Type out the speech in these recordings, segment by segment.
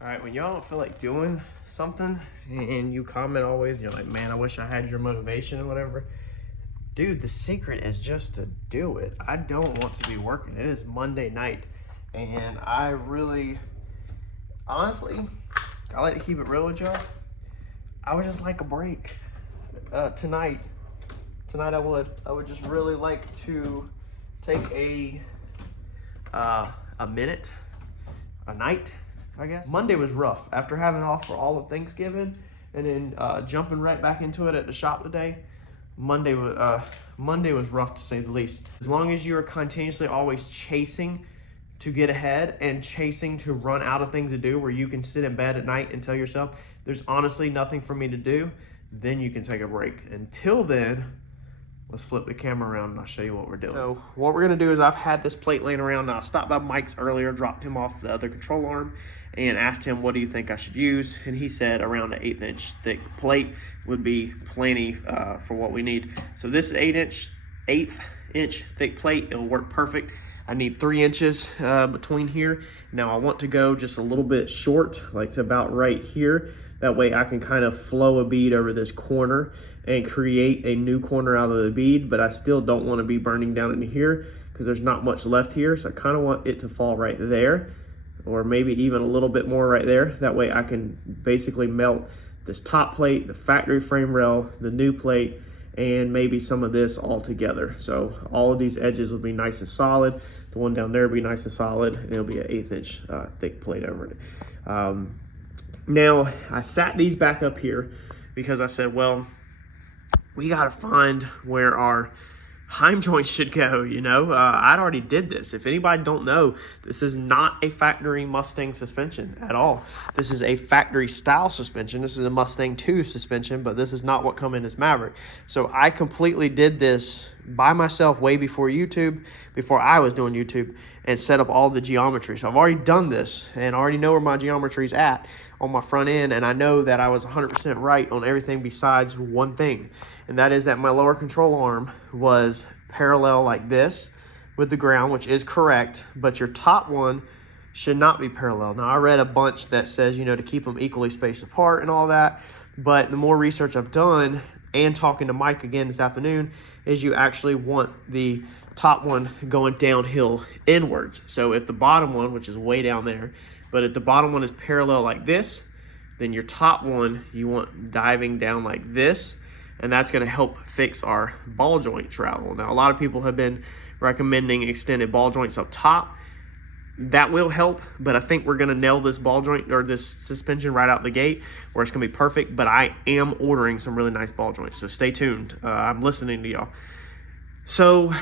All right, when y'all don't feel like doing something and you comment always, and you're like, man, I wish I had your motivation or whatever. Dude, the secret is just to do it. I don't want to be working. It is Monday night, and I really, honestly, I like to keep it real with y'all. I would just like a break tonight. Tonight I would just really like to take a minute, a night, I guess. Monday was rough. After having off for all of Thanksgiving and then jumping right back into it at the shop today, Monday was rough to say the least. As long as you're continuously always chasing to get ahead and chasing to run out of things to do where you can sit in bed at night and tell yourself, there's honestly nothing for me to do, then you can take a break. Until then, let's flip the camera around and I'll show you what we're doing. So what we're gonna do is I've had this plate laying around. I stopped by Mike's earlier, dropped him off the other control arm and asked him, what do you think I should use? And he said around an 1/8 inch thick plate would be plenty for what we need. So this is 1/8 inch thick plate. It'll work perfect. I need 3 inches between here. Now I want to go just a little bit short, like to about right here. That way I can kind of flow a bead over this corner and create a new corner out of the bead, but I still don't want to be burning down into here because there's not much left here. So I kind of want it to fall right there, or maybe even a little bit more right there. That way I can basically melt this top plate, the factory frame rail, the new plate, and maybe some of this all together. So all of these edges will be nice and solid. The one down there will be nice and solid, and it'll be an 1/8 inch thick plate over it. Now I sat these back up here because I said, well, we gotta find where our heim joints should go, you know. I'd already did this. If anybody don't know, this is not a factory Mustang suspension at all. This is a factory style suspension. This is a Mustang 2 suspension, but this is not what come in this Maverick. So I completely did this by myself way before YouTube, before I was doing YouTube, and set up all the geometry. So I've already done this and I already know where my geometry is at on my front end, and I know that I was 100% right on everything besides one thing. And that is that my lower control arm was parallel like this with the ground, which is correct, but your top one should not be parallel. Now, I read a bunch that says, you know, to keep them equally spaced apart and all that, but the more research I've done and talking to Mike again this afternoon is you actually want the top one going downhill inwards. So if the bottom one, which is way down there, but if the bottom one is parallel like this, then your top one you want diving down like this, and that's going to help fix our ball joint travel. Now, a lot of people have been recommending extended ball joints up top. That will help, but I think we're going to nail this ball joint or this suspension right out the gate where it's going to be perfect, but I am ordering some really nice ball joints, so stay tuned. I'm listening to y'all. So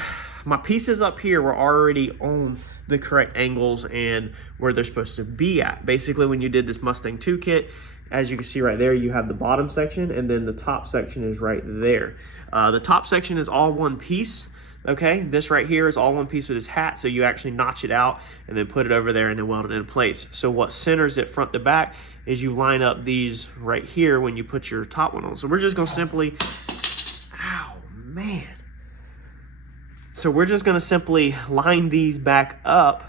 my pieces up here were already on the correct angles and where they're supposed to be at. Basically, when you did this Mustang 2 kit, as you can see right there, you have the bottom section and then the top section is right there. The top section is all one piece. Okay, this right here is all one piece with his hat, so you actually notch it out and then put it over there and then weld it in place. So what centers it front to back is you line up these right here when you put your top one on. So we're just gonna simply, ow, man. So we're just gonna simply line these back up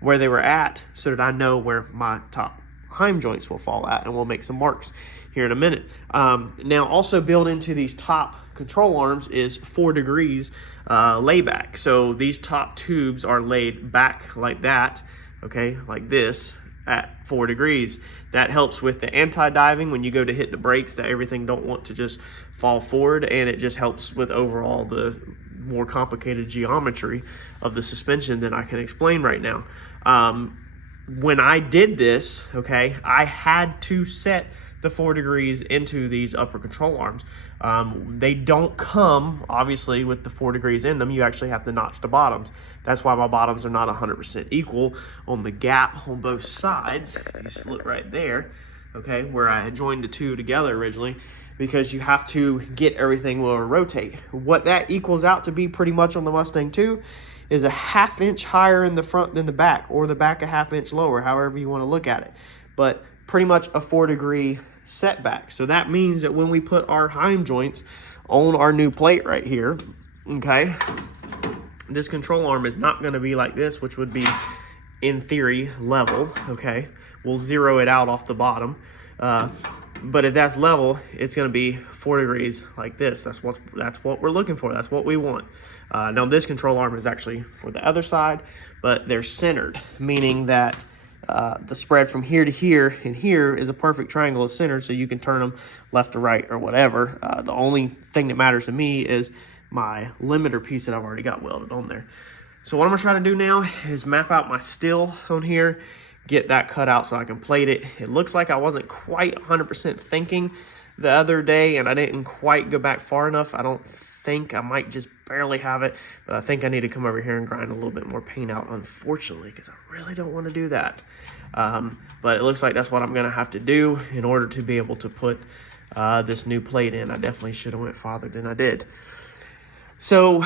where they were at so that I know where my top heim joints will fall at, and we'll make some marks here in a minute. Now also built into these top control arms is 4 degrees layback. So these top tubes are laid back like that, okay, like this at 4 degrees. That helps with the anti-diving when you go to hit the brakes, that everything don't want to just fall forward, and it just helps with overall the more complicated geometry of the suspension than I can explain right now. When I did this, okay, I had to set the 4 degrees into these upper control arms. They don't come, obviously, with the 4 degrees in them. You actually have to notch the bottoms. That's why my bottoms are not 100% equal on the gap on both sides. You slit right there, okay, where I had joined the two together originally, because you have to get everything will rotate. What that equals out to be pretty much on the Mustang 2 is a 1/2 inch higher in the front than the back, or the back a 1/2 inch lower, however you want to look at it. But pretty much a 4 degree setback. So that means that when we put our heim joints on our new plate right here, okay, this control arm is not going to be like this, which would be in theory, level, okay? We'll zero it out off the bottom. But if that's level, it's going to be 4 degrees like this. That's what we're looking for. That's what we want. Now this control arm is actually for the other side, but they're centered, meaning that the spread from here to here and here is a perfect triangle is centered, so you can turn them left to right or whatever. The only thing that matters to me is my limiter piece that I've already got welded on there. So what I'm gonna try to do now is map out my still on here, get that cut out so I can plate it. It looks like I wasn't quite 100% thinking the other day, and I didn't quite go back far enough. I don't think, I might just barely have it, but I think I need to come over here and grind a little bit more paint out, unfortunately, because I really don't want to do that. But it looks like that's what I'm gonna have to do in order to be able to put this new plate in. I definitely should have went farther than I did. So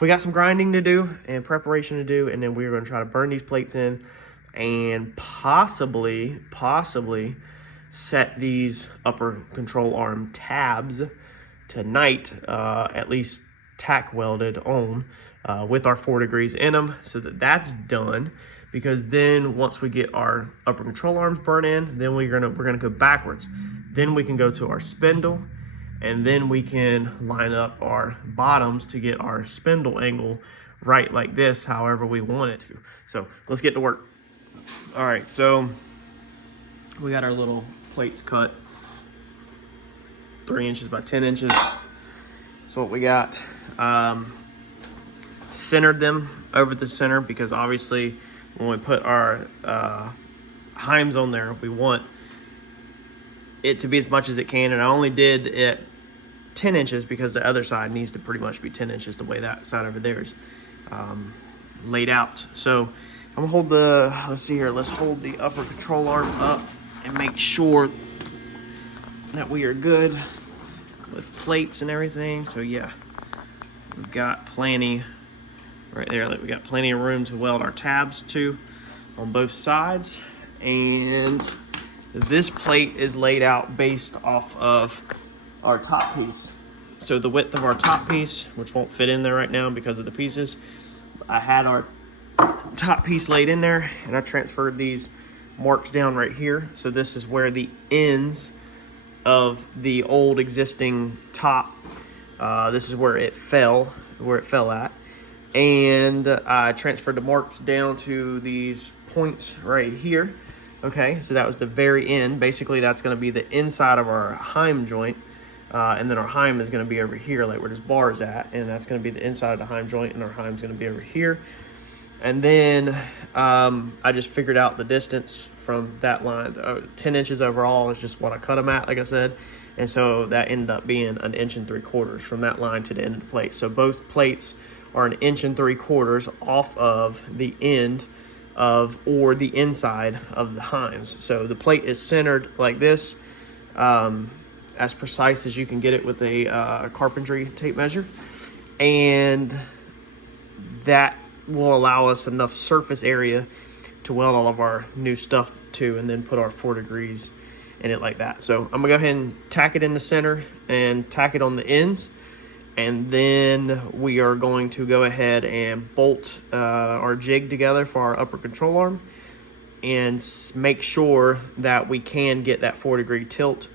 we got some grinding to do and preparation to do, and then we're gonna try to burn these plates in and possibly set these upper control arm tabs tonight, at least tack welded on with our 4 degrees in them, so that that's done. Because then once we get our upper control arms burnt in, then we're gonna go backwards. Then we can go to our spindle, and then we can line up our bottoms to get our spindle angle right like this, however we want it to. So let's get to work. All right, so we got our little plates cut, 3 inches by 10 inches. That's what we got. Centered them over the center, because obviously when we put our heims on there, we want it to be as much as it can, and I only did it 10 inches because the other side needs to pretty much be 10 inches the way that side over there is laid out. So I'm gonna hold let's see here, let's hold the upper control arm up and make sure that we are good with plates and everything. So yeah, we've got plenty right there. We got plenty of room to weld our tabs to on both sides. And this plate is laid out based off of our top piece. So the width of our top piece, which won't fit in there right now because of the pieces, I had our top piece laid in there, and I transferred these marks down right here. So this is where the ends of the old existing top, this is where it fell at. And I transferred the marks down to these points right here. Okay, so that was the very end. Basically, that's going to be the inside of our heim joint. And then our heim is going to be over here, like where this bar is at. And that's going to be the inside of the heim joint, and our heim's going to be over here. And then I just figured out the distance from that line. 10 inches overall is just what I cut them at, like I said. And so that ended up being 1 3/4 inches from that line to the end of the plate. So both plates are 1 3/4 inches off of the end of, or the inside of the heims. So the plate is centered like this, as precise as you can get it with a carpentry tape measure. And that will allow us enough surface area to weld all of our new stuff to, and then put our 4 degrees in it like that. So I'm gonna go ahead and tack it in the center and tack it on the ends. And then we are going to go ahead and bolt our jig together for our upper control arm, and make sure that we can get that 4 degree tilt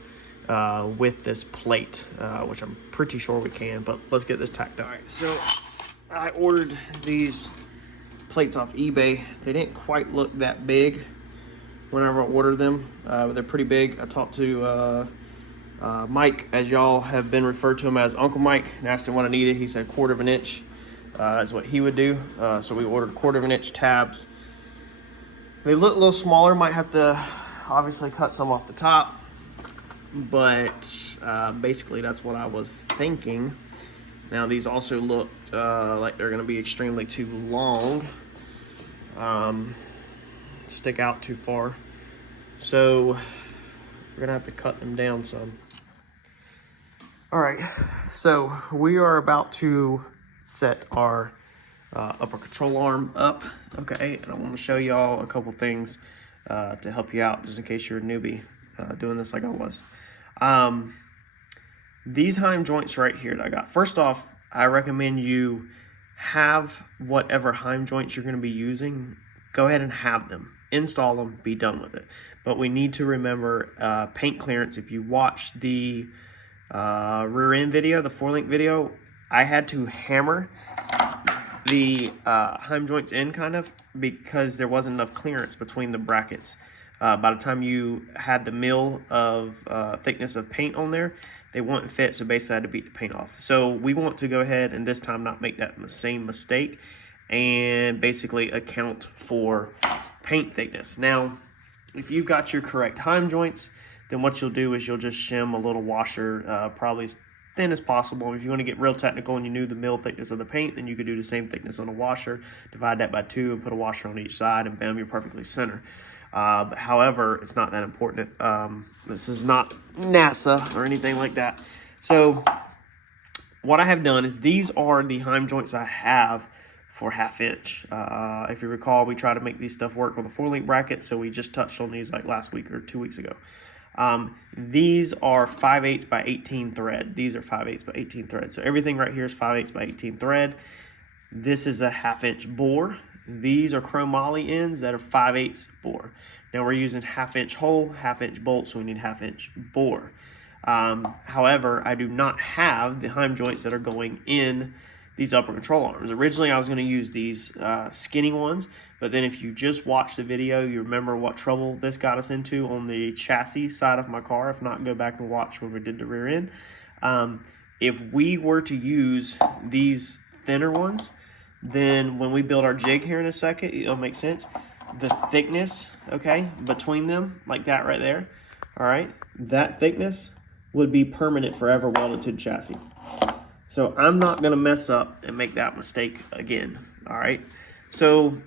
with this plate, which I'm pretty sure we can, but let's get this tacked on. All right, so I ordered these plates off eBay. They didn't quite look that big whenever I ordered them, but they're pretty big. I talked to Mike, as y'all have been referred to him as Uncle Mike, and asked him what I needed. He said 1/4 inch is what he would do. So we ordered 1/4 inch tabs. They look a little smaller, might have to obviously cut some off the top, but basically that's what I was thinking. Now these also look like they're gonna be extremely too long, stick out too far. So we're gonna have to cut them down some. All right, so we are about to set our upper control arm up, okay? And I want to show y'all a couple things to help you out, just in case you're a newbie doing this like I was. These heim joints right here that I got, first off, I recommend you have whatever heim joints you're going to be using go ahead and have them, install them, be done with it. But we need to remember paint clearance. If you watch the rear end video, the 4-link video, I had to hammer the heim joints in kind of because there wasn't enough clearance between the brackets. By the time you had the mil of thickness of paint on there, they wouldn't fit, so basically I had to beat the paint off. So we want to go ahead and this time not make that same mistake and basically account for paint thickness. Now, if you've got your correct heim joints, then what you'll do is you'll just shim a little washer, probably as thin as possible. If you want to get real technical and you knew the mil thickness of the paint, then you could do the same thickness on a washer, divide that by 2 and put a washer on each side, and bam, you're perfectly center. But however, it's not that important. This is not NASA or anything like that. So what I have done is these are the heim joints I have for 1/2 inch. If you recall, we try to make these stuff work on the 4-link bracket, so we just touched on these like last week or 2 weeks ago. These are 5/8 by 18 thread. These are 5/8 by 18 thread. So everything right here is 5/8 by 18 thread. This is a 1/2 inch bore. These are chromoly ends that are 5/8 bore. Now we're using 1/2 inch hole, 1/2 inch bolt, so we need 1/2 inch bore. However, I do not have the heim joints that are going in these upper control arms. Originally, I was going to use these skinny ones, but then if you just watch the video, you remember what trouble this got us into on the chassis side of my car. If not, go back and watch when we did the rear end. If we were to use these thinner ones, then when we build our jig here in a second, it'll make sense. The thickness, okay, between them, like that right there, all right, that thickness would be permanent forever welded to the chassis. So I'm not gonna mess up and make that mistake again, all right? So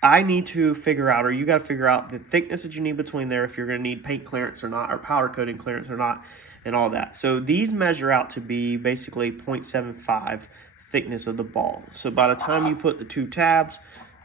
I need to figure out, or you gotta figure out the thickness that you need between there if you're gonna need paint clearance or not, or powder coating clearance or not, and all that. So these measure out to be basically 0.75 thickness of the ball. So by the time you put the 2 tabs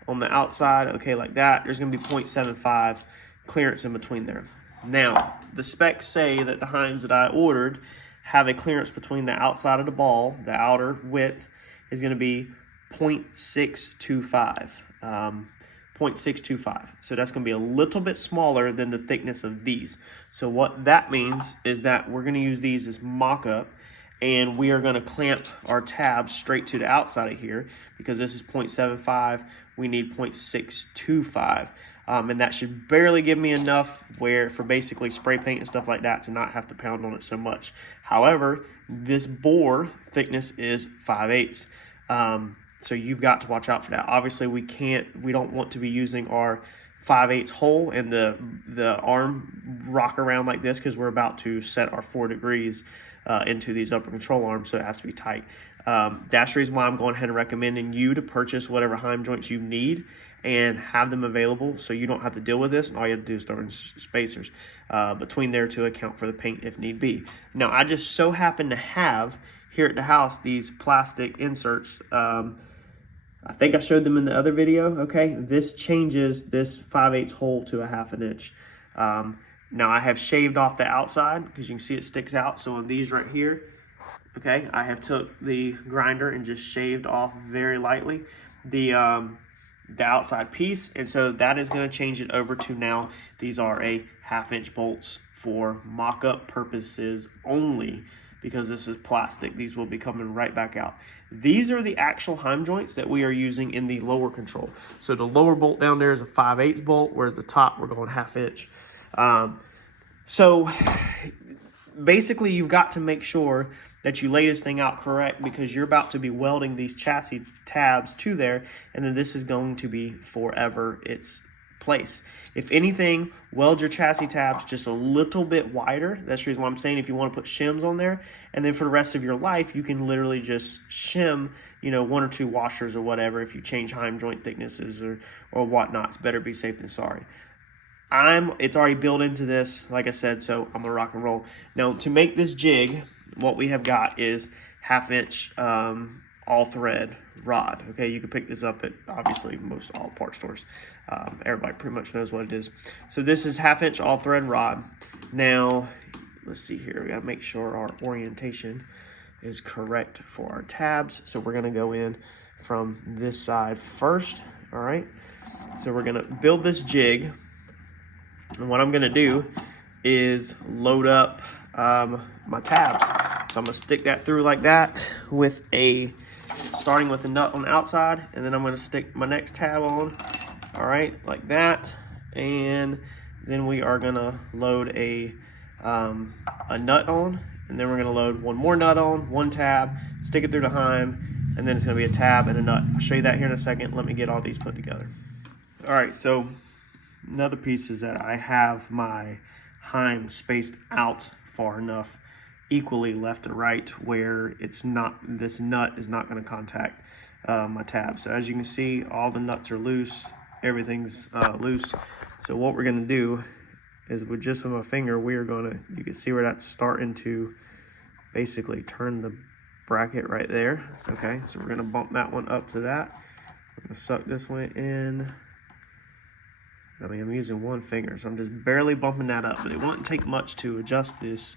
on the outside, okay, like that, there's gonna be 0.75 clearance in between there. Now, the specs say that the heims that I ordered have a clearance between the outside of the ball, the outer width is gonna be 0.625. 0.625. So that's gonna be a little bit smaller than the thickness of these. So what that means is that we're gonna use these as mock-up, and we are going to clamp our tabs straight to the outside of here because this is 0.75. We need 0.625. And that should barely give me enough where for basically spray paint and stuff like that to not have to pound on it so much. However, this bore thickness is 5/8. So you've got to watch out for that. Obviously, we don't want to be using our 5/8 hole and the arm rock around like this because we're about to set our 4 degrees into these upper control arms, so it has to be tight. That's the reason why I'm going ahead and recommending you to purchase whatever heim joints you need and have them available so you don't have to deal with this, and all you have to do is throw in spacers between there to account for the paint if need be. Now, I just so happen to have here at the house these plastic inserts. I think I showed them in the other video, okay? This changes this 5/8 hole to a 1/2 inch. Now I have shaved off the outside because you can see it sticks out. So on these right here, okay, I have took the grinder and just shaved off very lightly the outside piece, and so that is going to change it over to now these are a 1/2 inch bolts for mock-up purposes only because this is plastic. These will be coming right back out. These are the actual heim joints that we are using in the lower control. So the lower bolt down there is a 5/8 bolt, whereas the top we're going 1/2 inch. So basically you've got to make sure that you lay this thing out correct because you're about to be welding these chassis tabs to there, and then this is going to be forever its place. If anything, weld your chassis tabs just a little bit wider. That's the reason why I'm saying if you want to put shims on there, and then for the rest of your life you can literally just shim, you know, 1 or 2 washers or whatever if you change heim joint thicknesses or whatnot. It's better be safe than sorry. It's already built into this, like I said, so I'm gonna rock and roll. Now to make this jig, what we have got is 1/2 inch all thread rod. Okay, you can pick this up at obviously most all part stores. Everybody pretty much knows what it is. So this is 1/2 inch all thread rod. Now let's see here, we gotta make sure our orientation is correct for our tabs. So we're gonna go in from this side first, all right? So we're gonna build this jig, and what I'm gonna do is load up my tabs. So I'm gonna stick that through like that with starting with a nut on the outside, and then I'm gonna stick my next tab on, all right, like that. And then we are gonna load a nut on, and then we're gonna load one more nut on, one tab, stick it through the Heim, and then it's gonna be a tab and a nut. I'll show you that here in a second. Let me get all these put together. All right, so another piece is that I have my Heim spaced out far enough equally left and right where it's not, this nut is not going to contact my tab. So as you can see, all the nuts are loose, everything's loose. So what we're going to do is with just with my finger, we are going to, you can see where that's starting to basically turn the bracket right there. Okay, so we're going to bump that one up to that. I'm going to suck this one in. I mean, I'm using one finger, so I'm just barely bumping that up, but it won't take much to adjust this,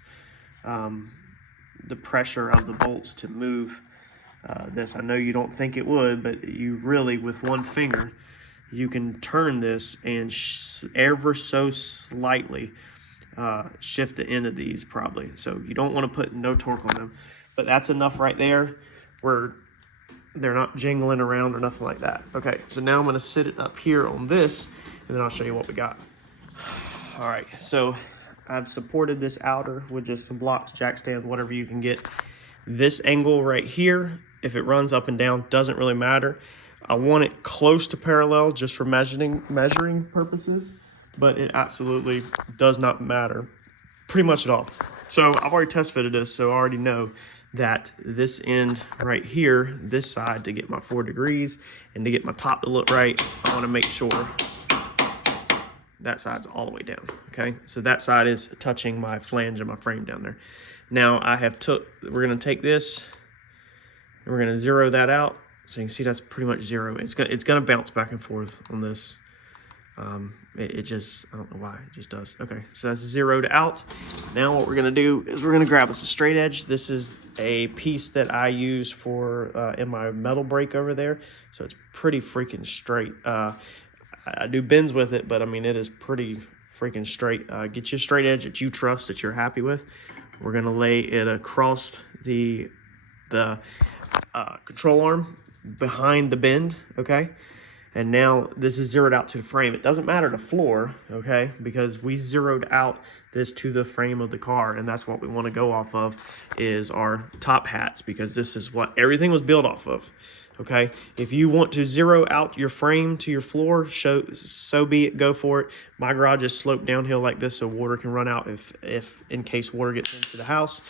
the pressure of the bolts to move this. I know you don't think it would, but you really, with one finger, you can turn this and ever so slightly shift the end of these probably. So you don't want to put no torque on them, but that's enough right there where they're not jingling around or nothing like that. Okay, so now I'm going to sit it up here on this, and then I'll show you what we got. All right, so I've supported this outer with just some blocks, jack stand, whatever you can get. This angle right here, if it runs up and down, doesn't really matter. I want it close to parallel just for measuring purposes, but it absolutely does not matter pretty much at all. So I've already test fitted this, so I already know that this end right here, this side, to get my 4 degrees and to get my top to look right, I want to make sure that side's all the way down. Okay, so that side is touching my flange of my frame down there. Now we're going to take this and we're going to zero that out. So you can see that's pretty much zero. It's going to bounce back and forth on this. It just, I don't know why, it just does. Okay, so that's zeroed out. Now what we're gonna do is we're gonna grab us a straight edge. This is a piece that I use for in my metal brake over there. So it's pretty freaking straight. I do bends with it, but I mean, it is pretty freaking straight. Get you a straight edge that you trust, that you're happy with. We're gonna lay it across the control arm behind the bend, okay? And now this is zeroed out to the frame. It doesn't matter the floor, okay, because we zeroed out this to the frame of the car, and that's what we want to go off of is our top hats, because this is what everything was built off of, okay? If you want to zero out your frame to your floor, so be it, go for it. My garage is sloped downhill like this so water can run out if in case water gets into the house.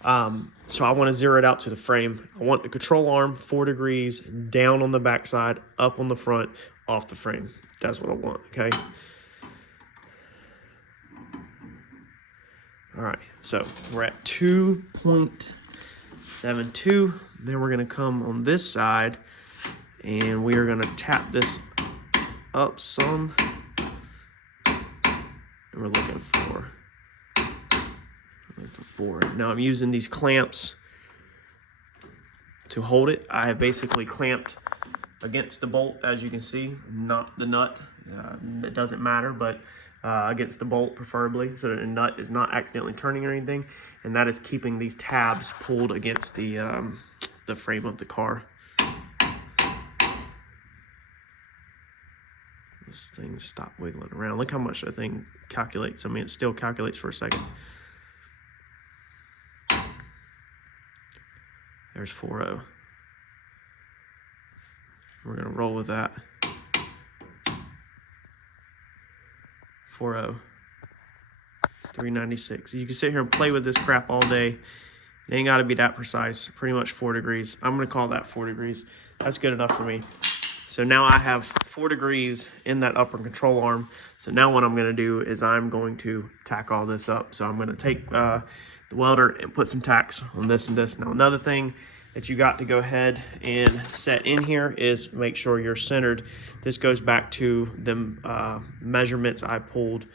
So I want to zero it out to the frame. I want the control arm 4 degrees down on the backside, up on the front, off the frame. That's what I want, okay? All right, so we're at 2.72. Then we're going to come on this side, and we are going to tap this up some. And we're looking for 4. Now I'm using these clamps to hold it. I have basically clamped against the bolt, as you can see, not the nut. It doesn't matter, but against the bolt preferably, so that the nut is not accidentally turning or anything. And that is keeping these tabs pulled against the frame of the car. This thing stopped wiggling around. Look how much that thing calculates. I mean, it still calculates for a second. There's 4.0. We're gonna roll with that. 4.0. 396. You can sit here and play with this crap all day. It ain't gotta be that precise. Pretty much 4 degrees. I'm gonna call that 4 degrees. That's good enough for me. So now I have 4 degrees in that upper control arm. So now what I'm gonna do is I'm going to tack all this up. So I'm gonna take the welder and put some tacks on this and this. Now another thing that you got to go ahead and set in here is make sure you're centered. This goes back to the measurements I pulled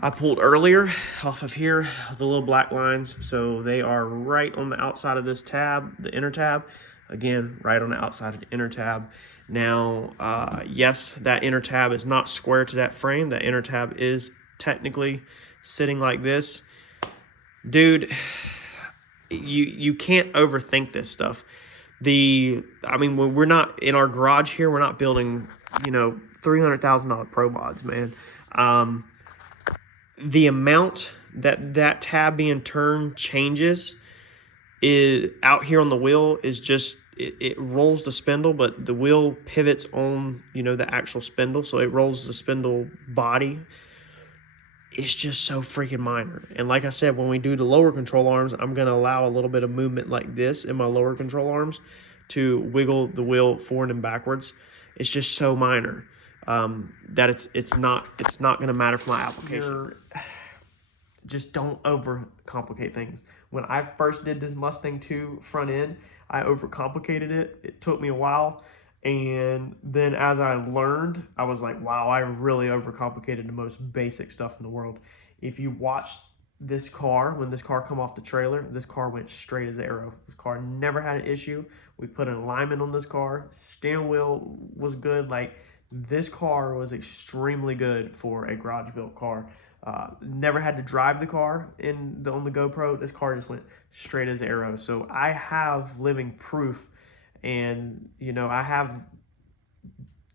earlier off of here, the little black lines. So they are right on the outside of this tab, the inner tab. again, right on the outside of the inner tab. Now, yes, that inner tab is not square to that frame. That inner tab is technically sitting like this. Dude, you can't overthink this stuff. I mean, when we're not in our garage here, we're not building, you know, $300,000 Pro Mods, man. The amount that tab being turned changes is out here on the wheel is just, it rolls the spindle, but the wheel pivots on, you know, the actual spindle. So it rolls the spindle body. It's just so freaking minor. And like I said, when we do the lower control arms, I'm going to allow a little bit of movement like this in my lower control arms to wiggle the wheel forward and backwards. It's just so minor that it's not going to matter for my application. Just don't overcomplicate things. When I first did this Mustang 2 front end, I overcomplicated it. It took me a while. And then as I learned, I was like, wow, I really overcomplicated the most basic stuff in the world. If you watch this car, when this car come off the trailer, this car went straight as an arrow. This car never had an issue. We put an alignment on this car. Steering wheel was good. Like, this car was extremely good for a garage built car. Never had to drive the car on the GoPro. This car just went straight as an arrow. So I have living proof. And, you know, I have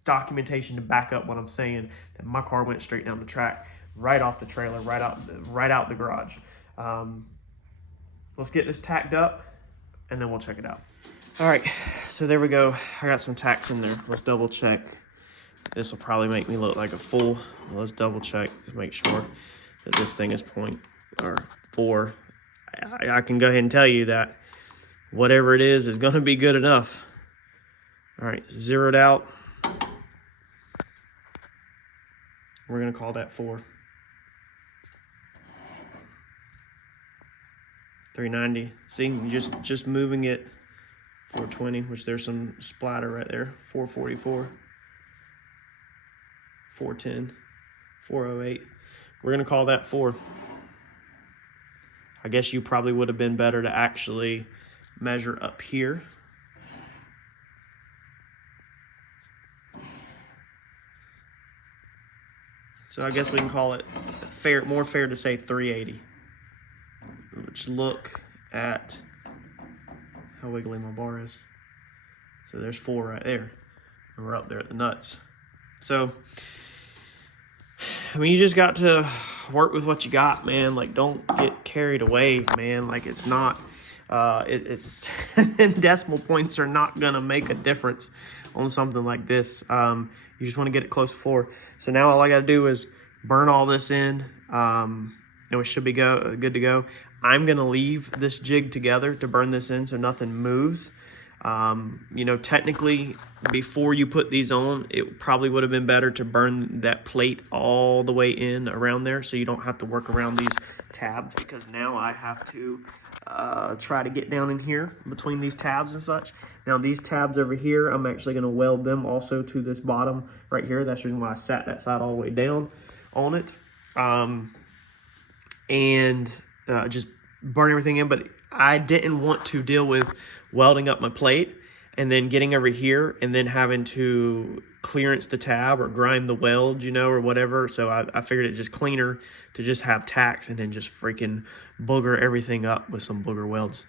documentation to back up what I'm saying, that my car went straight down the track, right off the trailer, right out the garage. Let's get this tacked up, and then we'll check it out. All right, so there we go. I got some tacks in there. Let's double check. This will probably make me look like a fool. Let's double check to make sure that this thing is 0.4. I can go ahead and tell you that whatever it is going to be good enough. All right, zeroed out. We're going to call that 4. 390. See, you just moving it. 420, which there's some splatter right there. 444. 410. 408. We're going to call that 4. I guess you probably would have been better to actually measure up here. So I guess we can call it more fair to say 380. Which look at how wiggly my bar is. So there's 4 right there. And we're up there at the nuts. So, I mean, you just got to work with what you got, man. Like, don't get carried away, man. Like, it's not, it's decimal points are not going to make a difference on something like this. You just want to get it close to 4. So now all I got to do is burn all this in, and we should be good to go. I'm going to leave this jig together to burn this in so nothing moves. You know, technically, before you put these on, it probably would have been better to burn that plate all the way in around there so you don't have to work around these tabs, because now I have to try to get down in here between these tabs and such. Now, these tabs over here, I'm actually going to weld them also to this bottom right here. That's the reason why I sat that side all the way down on it. Just burn everything in, but I didn't want to deal with welding up my plate and then getting over here and then having to clearance the tab or grind the weld, you know, or whatever. So I figured it's just cleaner to just have tacks and then just freaking booger everything up with some booger welds.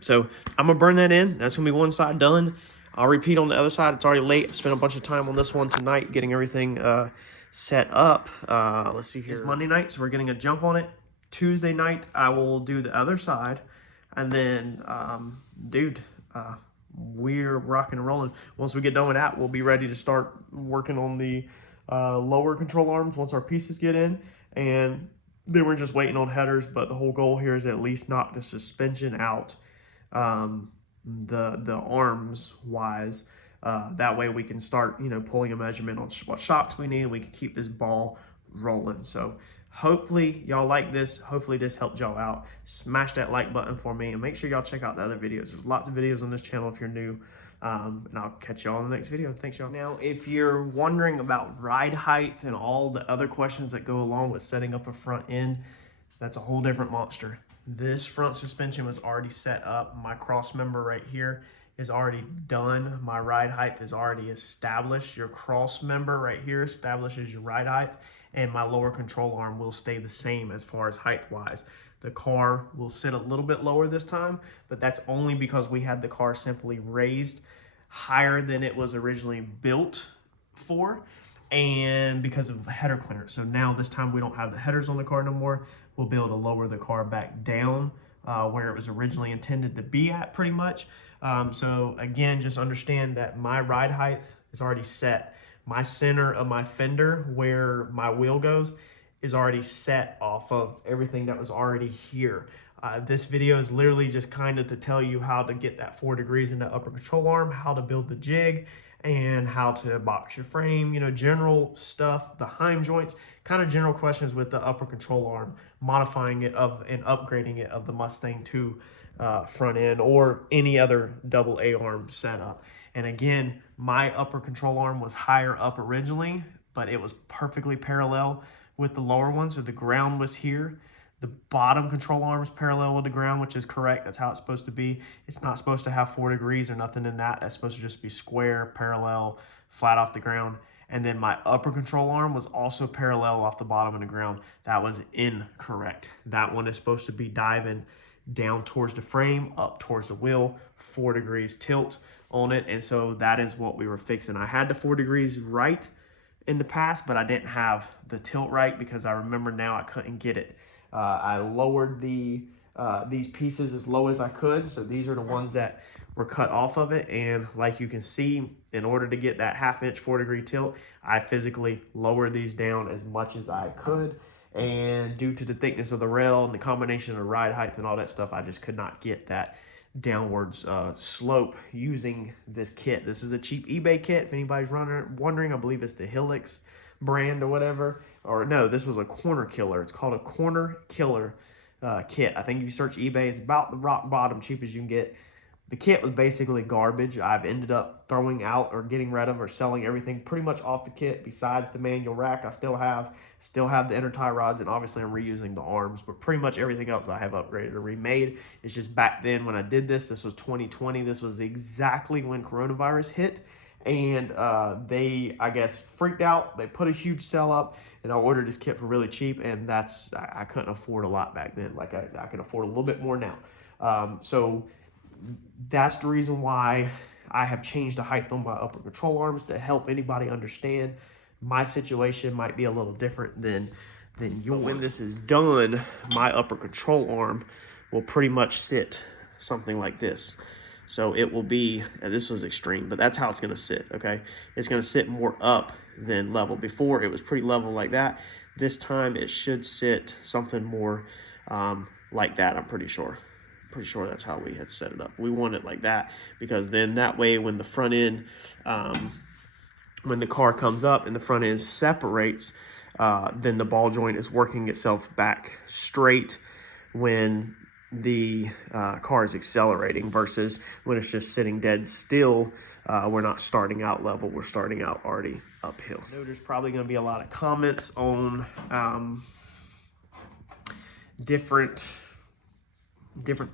So I'm gonna burn that in. That's gonna be one side done. I'll repeat on the other side. It's already late. I spent a bunch of time on this one tonight getting everything set up. Let's see here. It's Monday night, so we're getting a jump on it. Tuesday night, I will do the other side. And then, we're rocking and rolling. Once we get done with that, we'll be ready to start working on the lower control arms once our pieces get in. And then we're just waiting on headers, but the whole goal here is at least knock the suspension out, the arms wise. That way we can start, you know, pulling a measurement on what shocks we need, and we can keep this ball rolling. So hopefully y'all like this. Hopefully this helped y'all out. Smash that like button for me, and make sure y'all check out the other videos. There's lots of videos on this channel if you're new. And I'll catch y'all in the next video. Thanks, y'all. Now, if you're wondering about ride height and all the other questions that go along with setting up a front end, that's a whole different monster. This front suspension was already set up. My cross member right here is already done. My ride height is already established. Your cross member right here establishes your ride height, and my lower control arm will stay the same as far as height wise. The car will sit a little bit lower this time, but that's only because we had the car simply raised higher than it was originally built for, and because of header clearance. So now this time we don't have the headers on the car no more. We'll be able to lower the car back down where it was originally intended to be at, pretty much. So again, just understand that my ride height is already set. My center of my fender, where my wheel goes, is already set off of everything that was already here. This video is literally just kind of to tell you how to get that 4 degrees in the upper control arm, how to build the jig, and how to box your frame, you know, general stuff, the Heim joints, kind of general questions with the upper control arm, modifying it of and upgrading it of the Mustang to front end or any other double A arm setup. And again, my upper control arm was higher up originally, but it was perfectly parallel with the lower one. So the ground was here. The bottom control arm is parallel with the ground, which is correct. That's how it's supposed to be. It's not supposed to have 4 degrees or nothing in that. That's supposed to just be square, parallel, flat off the ground. And then my upper control arm was also parallel off the bottom of the ground. That was incorrect. That one is supposed to be diving down towards the frame, up towards the wheel, 4 degrees tilt on it. And so that is what we were fixing. I had the 4 degrees right in the past, but I didn't have the tilt right because I remember now I couldn't get it. I lowered these pieces as low as I could. So these are the ones that were cut off of it. And like you can see, in order to get that 1/2 inch 4 degree tilt, I physically lowered these down as much as I could. And due to the thickness of the rail and the combination of ride height and all that stuff, I just could not get that downwards slope using this kit. This is a cheap eBay kit. If anybody's wondering, I believe it's the Helix brand or whatever. Or no, this was a Corner Killer. It's called a Corner Killer kit. I think if you search eBay, it's about the rock bottom, cheap as you can get. The kit was basically garbage. I've ended up throwing out or getting rid of or selling everything pretty much off the kit besides the manual rack I still have the inner tie rods, and obviously I'm reusing the arms, but pretty much everything else I have upgraded or remade. It's just back then when I did this was 2020. This was exactly when coronavirus hit. And they, I guess, freaked out. They put a huge sell up, and I ordered this kit for really cheap, and I couldn't afford a lot back then. Like I can afford a little bit more now. So that's the reason why I have changed the height on my upper control arms, to help anybody understand my situation might be a little different than you. When this is done, my upper control arm will pretty much sit something like this. So it will be, this was extreme, but that's how it's going to sit, okay? It's going to sit more up than level. Before, it was pretty level like that. This time, it should sit something more like that, I'm pretty sure. Pretty sure that's how we had set it up. We want it like that because then that way when the front end, when the car comes up and the front end separates, then the ball joint is working itself back straight when the car is accelerating, versus when it's just sitting dead still. We're not starting out level, we're starting out already uphill. I know there's probably going to be a lot of comments on different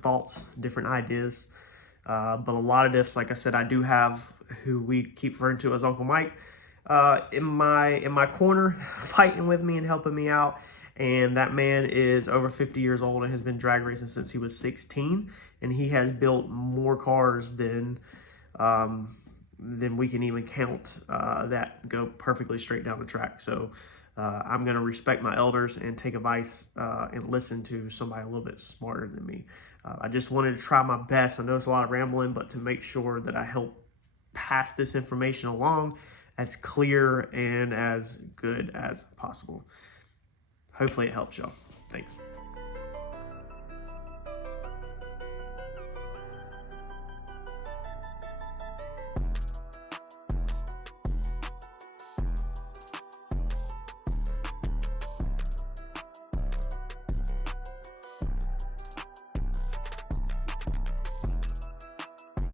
thoughts, different ideas, but a lot of this, like I said, I do have who we keep referring to as Uncle Mike in my corner, fighting with me and helping me out. And that man is over 50 years old and has been drag racing since he was 16. And he has built more cars than we can even count that go perfectly straight down the track. So I'm going to respect my elders and take advice and listen to somebody a little bit smarter than me. I just wanted to try my best. I know it's a lot of rambling, but to make sure that I help pass this information along as clear and as good as possible. Hopefully it helps y'all. Thanks.